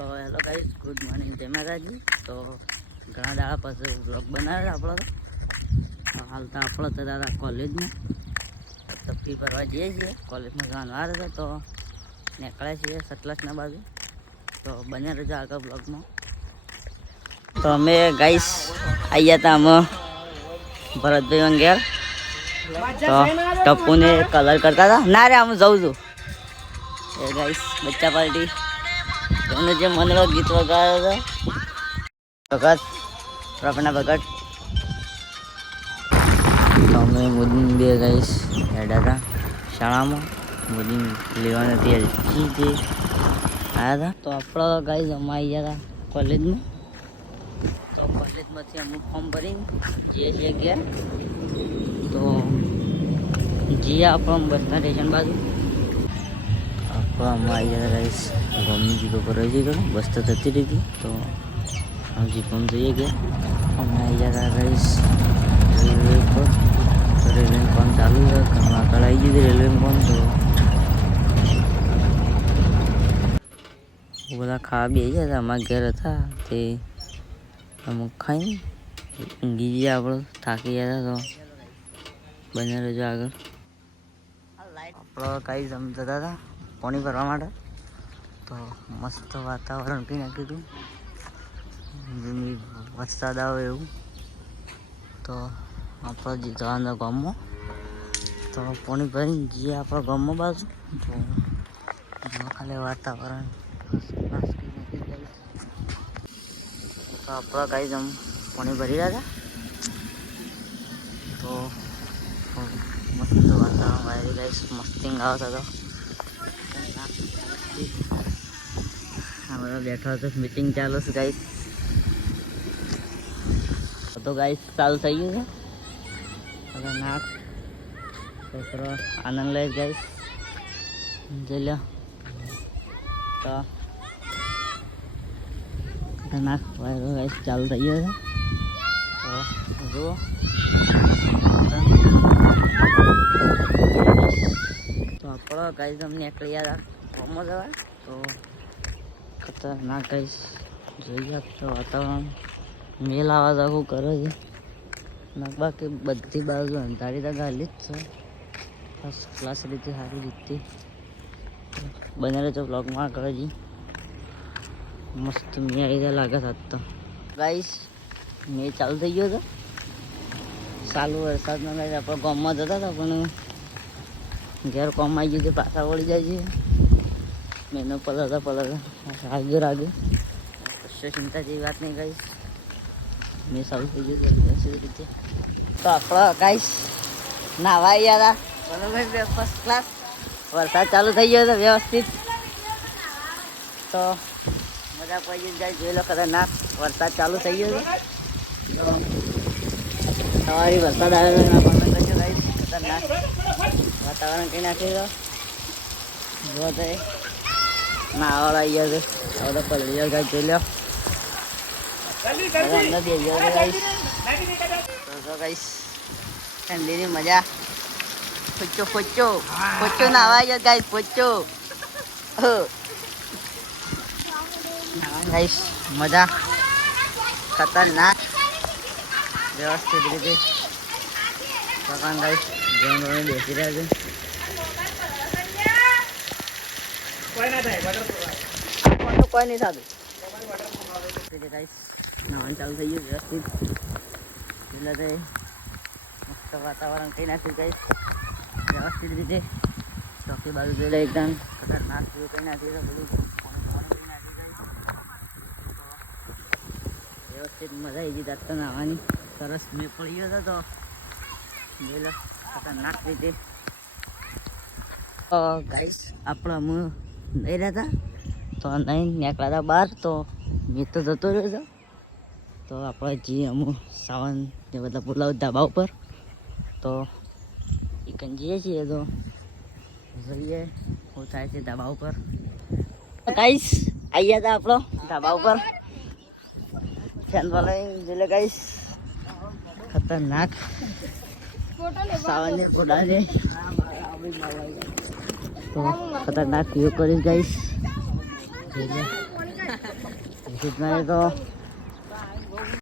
તો hello guys, good morning, જય માતાજી. તો ઘણા દાડા પછી બ્લોગ બનાવ્યો આપણો. તો હાલ તો આપણો તો દાદા કોલેજમાં તપકી ભરવા જઈએ છીએ. કોલેજમાં જવાનું વાર છે તો નીકળ્યા છીએ સતલજના બાજુ. તો બને રહેજો આગળ બ્લોગમાં. તો અમે ગાઈસ આવ્યા હતા અમે ભરતભાઈ વંગેર. તો ટપ્પુને કલર કરતા હતા. ના રે હું જઉં છું એ ગાઈસ બચ્ચા પાર્ટી. એનું જે મને ગીત વગાડ્યો હતો ભગત પ્રપના ભગત. તો અમે મોદી બે ગાઈસ હેડા હતા શાળામાં. મોદી લેવાની હતી એલચી જે આવ્યા હતા. તો આપણો ગાઈસ અમે આવી ગયા હતા કોલેજમાં. તો કોલેજમાંથી અમુક ફોર્મ ભરીને જઈએ છીએ ગયા. તો જઈએ આપણો બસ સ્ટેશન બાજુ. અમે આવી ગયા ગાઈસ ગમની જીપો પર રહી જઈ ગયો. બસ તો થતી રહી હતી. તો જીપોમાં જઈએ ગયા. અમે આવી ગયા ગાઈસ રેલવે ઉપર. તો રેલવેનું કામ ચાલુ છે. ઘરમાં આગળ આવી ગયું રેલવેનું કામ. તો બધા ખાવા બેસી ગયા હતા. અમારા ઘર હતા તે અમુક ખાઈને ઊંઘી ગયા. આપણે થાકી ગયા હતા. તો બને રહેજો આગળ. આપણો કાંઈ જમતા હતા પાણી ભરવા માટે. તો મસ્ત વાતાવરણ કંઈ નાખ્યું હતું વરસાદ આવે એવું. તો આપણે જવાના ગામમાં. તો પાણી ભરીને જઈએ આપણા ગામમાં બાજુ. તો ખાલી વાતાવરણ તો આપણા કાંઈ જમ પાણી ભરી રહ્યા હતા. તો મસ્ત વાતાવરણ વાયરી ગાઈસ મસ્તિંગ આવતા હતો. આ બધા બેઠા હતો મીટિંગ ચાલુ છે ગાઈસ. તો ગાઈસ ચાલુ થઈ ગયું છે. બધા નાક છોકરો આનંદ લે ગાઈસ જોઈ લો. તો નાક વાયરો ગાઈસ ચાલુ થઈ ગયો છે. તો જુઓ તો આપણો ગાઈસ અમને નીકળી ગયા કોમો જવા. તો ખતરનાક ગાઈસ જોઈએ તો વાતાવરણ મેલ આવા આખું કરે છે. બાકી બધી બાજુ અંધારી તો ગાલી જ છે. ફર્સ્ટ ક્લાસ રીતે સારી રીતે બને રહેજો બ્લોગમાં આગળ. હજી મસ્ત મેં આવી લાગે છે તો ગાઈસ. મેં ચાલુ થઈ ગયો હતો. ચાલુ વરસાદમાં ગાઈસ આપણે ગામમાં જતા હતા પણ ઘેર કોમ આવી ગયું. પાછા વળી જાય છે. મેનો પલળતા રાગે કશું ચિંતા જેવી વાત નહીં ગાઈસ. મેં ચાલુ થઈ ગયું રીતે. તો આપણો ગાઈસ નાવા આવ્યા હતા બરોબર ફર્સ્ટ ક્લાસ. વરસાદ ચાલુ થઈ ગયો હતો વ્યવસ્થિત. તો મજા પડી ગઈ ગાઈસ. જોઈ લો ખતરનાક વરસાદ ચાલુ થઈ ગયો છે. તો સવારે વરસાદ આવ્યો હતો ગાઈસ. ખતરનાક વાતાવરણ કઈ નાખ્યું તો જો તો નાવા આવી ગયા છે. હવે તો પલળી જાય ગાઈસ જોઈ લો. અંદર બે ગયો ગાઈસ. તો ગાઈસ ઠંડીની મજા. પોચો નાવા ગયો ગાઈસ. પોચો ગાઈસ મજા ખતરનાક વ્યવસ્થિત રીતે. ભગવાન ગાઈસ જેમ બેસી રહ્યા છે. કોઈ નહીં થતું ગાઈસ. નાવાનું ચાલુ થઈ ગયું વ્યવસ્થિત. એટલે તે મસ્ત વાતાવરણ કઈ નાખ્યું ગાઈસ વ્યવસ્થિત રીતે. ચોકી બાજુ જોઈ લે એકદમ ખતરનાક જેવું કઈ નાખ્યું છે. બધું વ્યવસ્થિત મજા આવી ગઈ જાત તો નાવાની. સરસ મેં પડી ગયો હતો. તો જોઈ લો ખતરનાક રીતે. ગાઈસ આપણે અમે નહીં રહેતા તો નહીં નીકળ્યા હતા બહાર. તો મેં તો જતો રહ્યો હતો. તો આપણે જઈએ અમુક સાવન એ બધા બોલાવ ધાબા ઉપર. તો એકન જઈએ છીએ. તો જોઈએ શું થાય છે ધાબા ઉપર. ગાઈસ આવ્યા હતા આપણો ધાબા ઉપર. ફેન વાળા જોઈ લે ગાઈસ ખતરનાક સાવનની ફોટા છે. તો ખતરનાક વ્યૂ કરીશ ગાઈસ. इतना ही तो